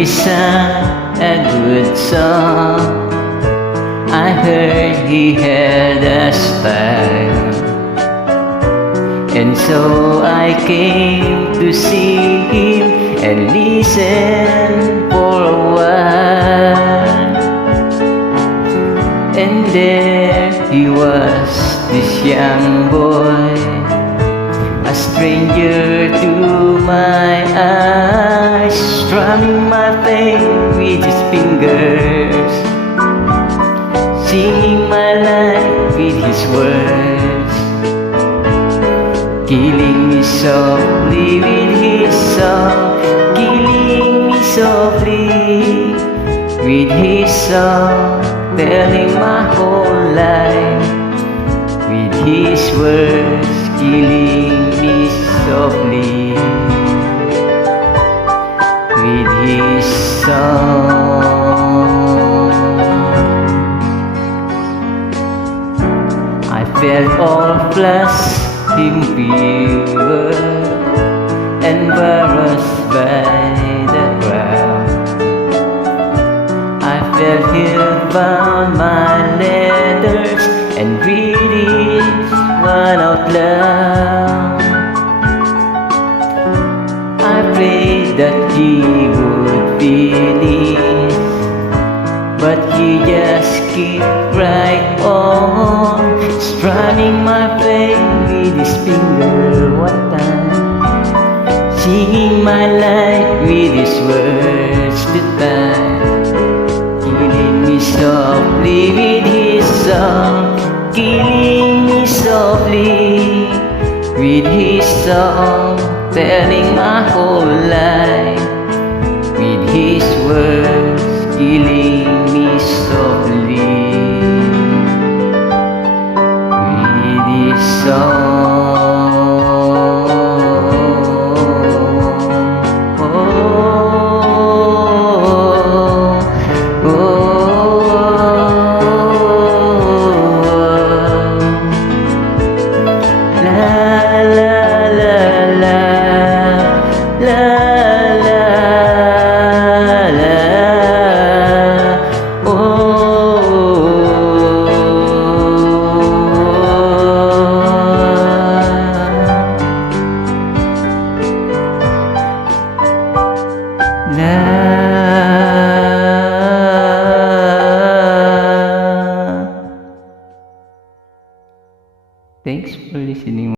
he sang a good song. I heard he had a style, and so I came to see him and listen for a while. And there he was, this young boy, a stranger to my eyes, strumming my face with his fingers, singing my life with his words, killing me softly with his song, killing me softly with his song, telling my whole life with his words, killing me softly with his song. I felt all flushed in fever, embarrassed by the crowd. I felt he found my letters and read each one out loud. I prayed that he would finish, but he just kept right on, strumming my face with his finger one time, singing my life with his words two times, killing me softly with his song, killing me softly with his song, telling my whole life with his words, killing me softly with his song. Oh, oh, oh. La la la la la la la. Oh, la. Thanks for listening.